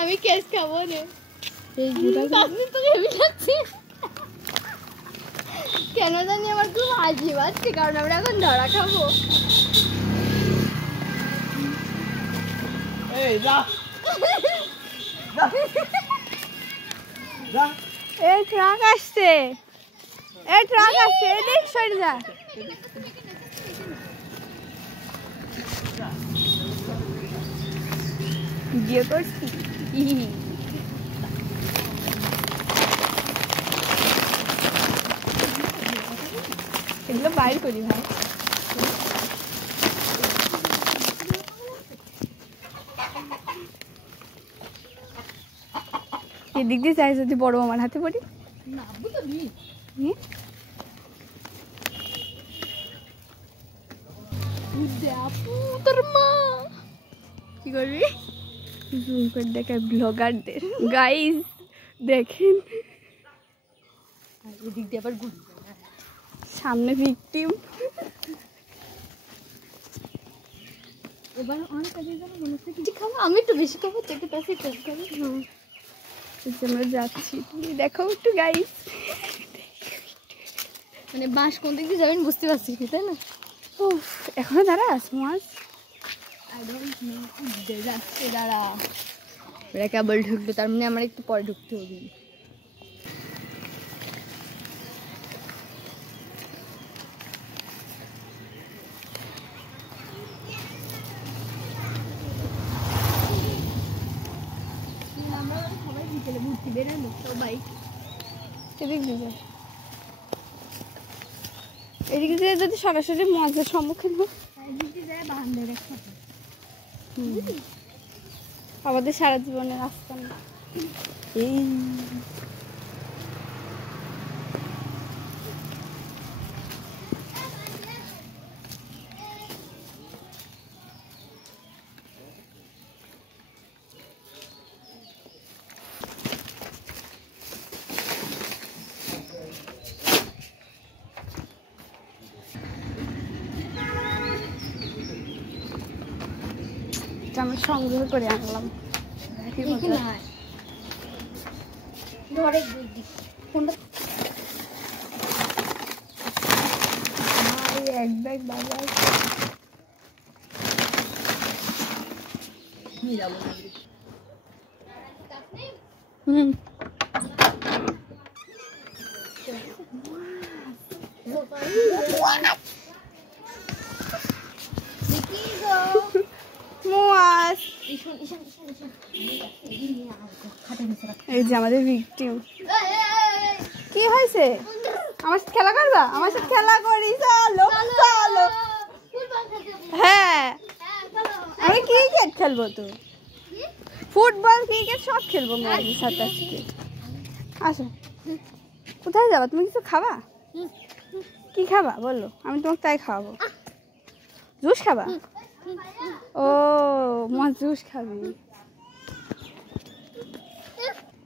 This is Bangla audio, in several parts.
আমি কেস খাবো রে। কেন জানি আমার খুব হাসি পাচ্ছে, কারণ আমরা এখন ধরা খাবো। এই ট্রাক আসছে, এই ট্রাক আসছে, এদিক সরে যা। ভিডিও করছি, এগুলো বাইর করি ভাই। এদিক দিয়ে চাই যদি বড় আমার হাতে পড়ি না বুঝলি তোর মা কি করবি? জুম করে দেখায় ব্লগারদের। গাইস দেখেন, এদিক দিয়ে আবার সামনে ভিকটিম। এবার অনেক কাজে যেন মনে হচ্ছে কিছু খাবো। আমি একটু বেশি খাবো, চেকে তাকে টেস্ট করি। আমরা যাচ্ছি, তুমি দেখো একটু গাইস। মানে বাস কোন দিক দিয়ে যাবেন বুঝতে পারছি কি, তাই না? এখনো দাঁড়া আস মাস। যাচ্ছে দাঁড়া, ওরা কেবল ঢুকলো, তার মানে আমার একটু পরে ঢুকতে হবে। সবাই বিকেলে ঘুরতে বেরোলো সবাই। এদিক দিয়ে এদিকে দিয়ে যদি সরাসরি মজার সম্মুখীন হোক, আমাদের সারা জীবনের রাস্তা না। এই আমি সংগ্রহ করে আনলাম। এক ব্যাগ বাজার এই যে আমাদের ভিকটিম। কি হয়েছে? আমার সাথে খেলা করবা? আমার সাথে খেলা করি, চলো চলো। হ্যাঁ আমি ক্রিকেট খেলবো, তো ফুটবল ক্রিকেট সব খেলবো মেয়েদের সাথে আজকে। আসো, কোথায় যাবা? তুমি কিছু খাবা? কি খাবা বলো, আমি তোমাকে তাই খাওয়াবো। জুস খাবা? ও মা জুস খাবি?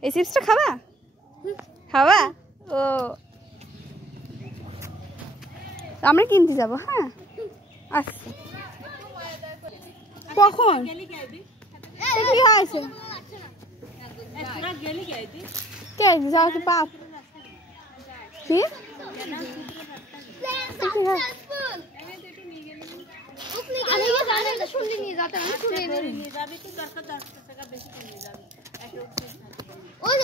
এই চিপসটা খাবা? খাবা? ও আমরা কিনতে যাবো। হ্যাঁ আচ্ছা, কখন? কি হয়েছে? কে যাও কি পাপ? কি ওই